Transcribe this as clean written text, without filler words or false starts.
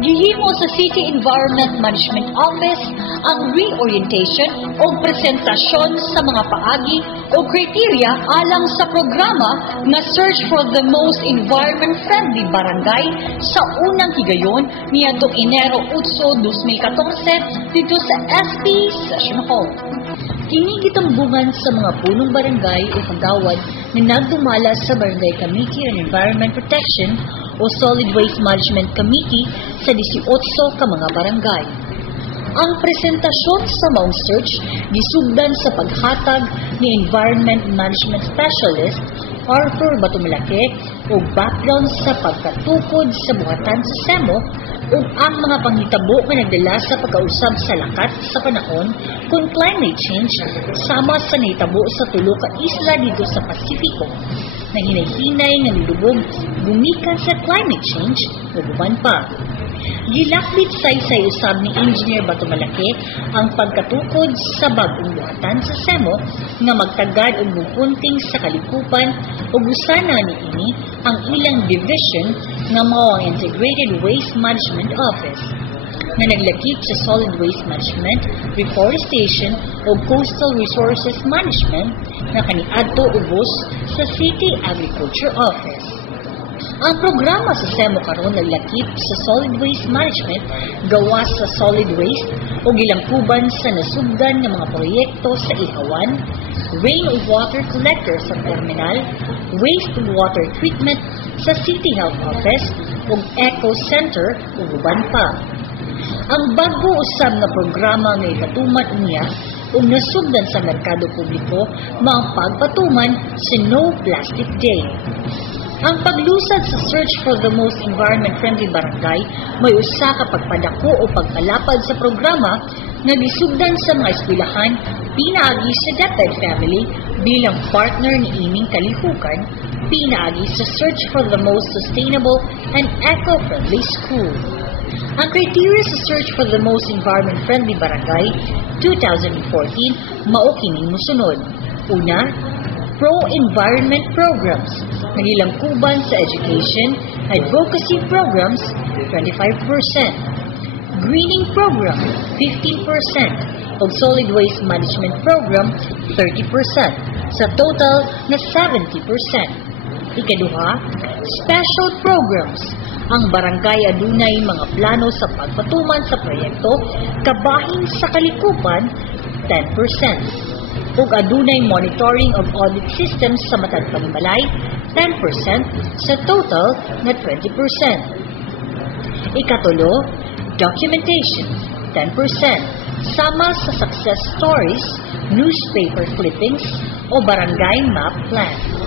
Gihimo sa City Environment Management Office ang reorientation o presentasyon sa mga paagi o kriteriya alang sa programa nga Search for the Most Environment-Friendly Barangay sa unang higayon niadtong Enero 8, 2014 dito sa SP Session Hall. Kini gitambungan sa mga punong barangay o kagawad na nagdumala sa Barangay Committee on Environment Protection o Solid Waste Management Committee sa 18 ka mga barangay. Ang presentasyon sa Mount Search gisugdan sa paghatag ni Environment Management Specialist Arthur Batumalake o background sa pagkatukod sa buhatan sa SEMO o ang mga panghitabo nga nagdala sa pagkausab sa lakat sa panahon kung climate change sama sa nahitabo sa tulo ka isla dito sa Pasifiko na hinay-hinay nga nilubog gumikan sa climate change o guban pa. Gilakbit say usab ni Engineer Batumalake ang pagkatukod sa bag-ong buhatan sa SEMO nga magtagad og mupunting sa kalikupan ug usana niini ang ilang division nga mao ang Integrated Waste Management Office na naglakip sa Solid Waste Management, Reforestation o Coastal Resources Management na kaniadto ubos sa City Agriculture Office. Ang programa sa SEMO karon naglakip sa Solid Waste Management gawas sa solid waste o gilangkuban sa nasugdan nga mga proyekto sa ihawan, rainwater collector sa terminal, wastewater treatment sa City Health Office ug Eco Center ug uban pa. Ang bago usab nga programa nga ikatuman niya ug nasugdan sa merkado publiko mao pagpatuman sa No Plastic Day. Ang paglusad sa Search for the Most Environment-Friendly Barangay may usa ka pagpadako o pagpalapad sa programa na gisugdan sa mga eskwelahan pinaagi sa DepEd family bilang partner ni ining kalihukan pinaagi sa Search for the Most Sustainable and Eco-Friendly School. Ang criteria sa Search for the Most Environment-Friendly Barangay 2014 mao kining mosunod. Una, pro-environment programs, nagilangkuban sa education, advocacy programs, 25%, greening program, 15%, ug solid waste management program, 30%, sa total na 70%. Ikaduha, special programs. Ang barangay adunay mga plano sa pagpatuman sa proyekto kabahin sa kalikupan, 10%. Ug adunay monitoring of audit systems sa matag panimalay, 10% sa total na 20%. Ikatulo, documentation, 10%, sama sa success stories, newspaper clippings o barangay map plan.